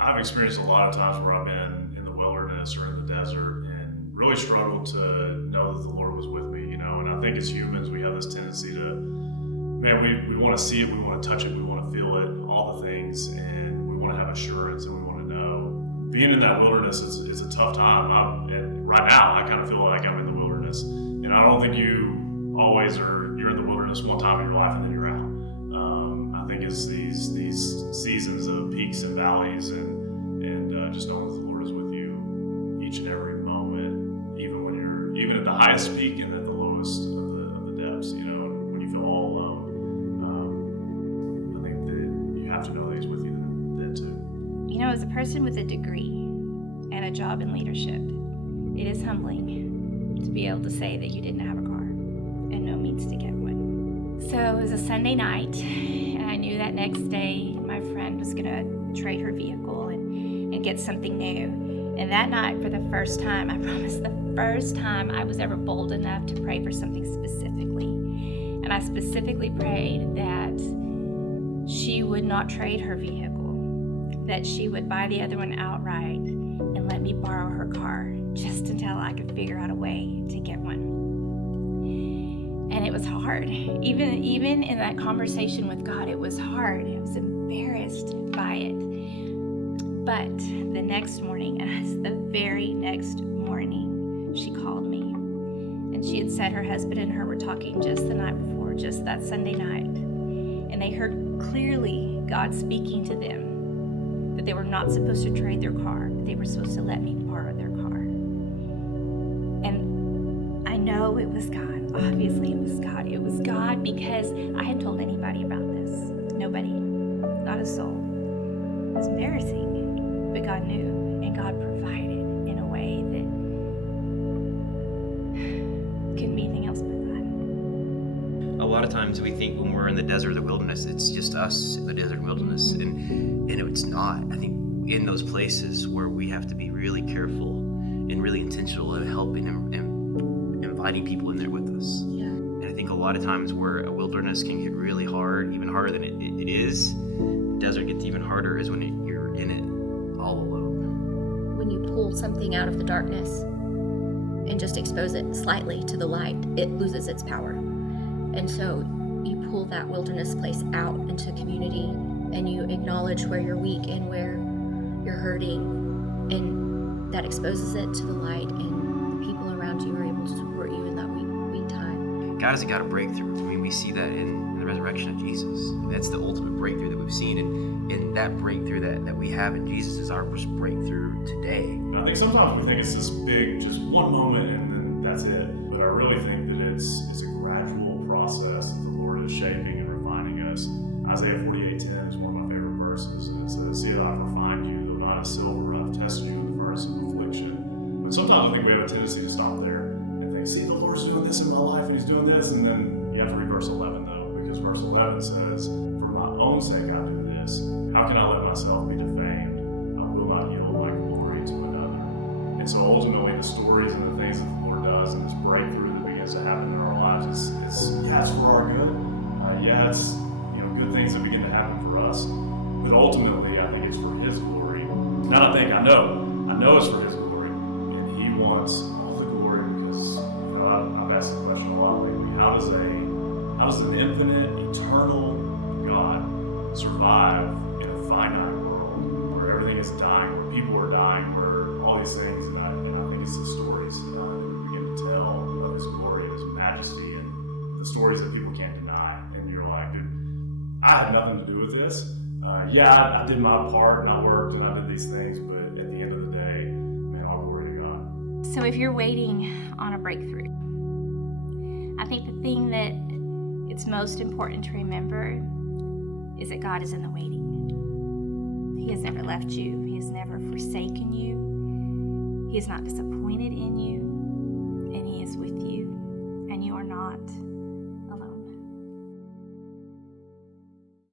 I've experienced a lot of times where I've been in the wilderness or in the desert and really struggled to know that the Lord was with me, and I think as humans we have this tendency to, man, we want to see it, we want to touch it, we want to feel it, all the things, and we want to have assurance and we want to know. Being in that wilderness is a tough time. And right now I kind of feel like I'm in the wilderness, and I don't think you always you're in the wilderness one time in your life and then you're out. I think it's these seasons of peaks and valleys, and just knowing that the Lord is with you each and every moment, even at the highest peak and at the lowest of the depths, when you feel all alone. I think that you have to know that He's with you then too. As a person with a degree and a job in leadership, it is humbling to be able to say that you didn't have a car and no means to get one. So it was a Sunday night, and I knew that next day my friend was going to trade her vehicle and get something new. And that night, for the first time, I promise, the first time I was ever bold enough to pray for something specifically. And I specifically prayed that she would not trade her vehicle, that she would buy the other one outright and let me borrow her car just until I could figure out a way to get one. And it was hard. Even in that conversation with God, it was hard. I was embarrassed by it. But the next morning, the very next morning, she called me. And she had said her husband and her were talking just the night before, just that Sunday night. And they heard clearly God speaking to them that they were not supposed to trade their car. They were supposed to let me borrow their car. And I know it was God. Obviously, it was God. It was God because I hadn't told anybody about this. Nobody. Not a soul. It was embarrassing, but God knew, and God provided in a way that couldn't be anything else but God. A lot of times we think when we're in the desert or the wilderness, it's just us in the desert and wilderness, and it's not. I think in those places where we have to be really careful and really intentional of helping and inviting people in there with us. Yeah. And I think a lot of times where a wilderness can get really hard, even harder than it is, the desert gets even harder is when you're in it all alone. When you pull something out of the darkness and just expose it slightly to the light, it loses its power. And so you pull that wilderness place out into community, and you acknowledge where you're weak and where you're hurting, and that exposes it to the light, and the people around you are able to support you in that weak time. God has got a breakthrough. I mean, we see that in the resurrection of Jesus. And that's the ultimate breakthrough that we've seen, and that breakthrough that we have in Jesus is our breakthrough today. I think sometimes we think it's this big, just one moment and then that's it. But I really think that it's a gradual process that the Lord is shaping and refining us. Isaiah 48:10 is one of my favorite verses, and it says, "See, I've refined you, though not as silver, I've tested you in the furnace of affliction." But sometimes I think we have a tendency to stop there and think, "See, the Lord's doing this in my life, and He's doing this," and then you have to read verse 11 though, because verse 11 says, "For my own sake I do this. How can I let myself be defamed? I will not yield my glory to another." And so ultimately, the stories and the things that the Lord does and this breakthrough that begins to happen in our lives, it's for our good. It's good things that begin to happen for us. But ultimately, I think it's for His glory. Not I know it's for His glory, and He wants all the glory because I've asked the question a lot lately: how does an infinite, eternal God survive in a finite world where everything is dying, where people are dying, where all these things? And I think it's the stories that we begin to tell of His glory and His majesty, and the stories that people can't deny. And you're like, dude, I had nothing to do with this. I did my part and I worked and I did these things, but at the end of the day, man, all glory to God. So if you're waiting on a breakthrough, I think the thing that it's most important to remember is that God is in the waiting. He has never left you. He has never forsaken you. He is not disappointed in you, and He is with you, and you are not.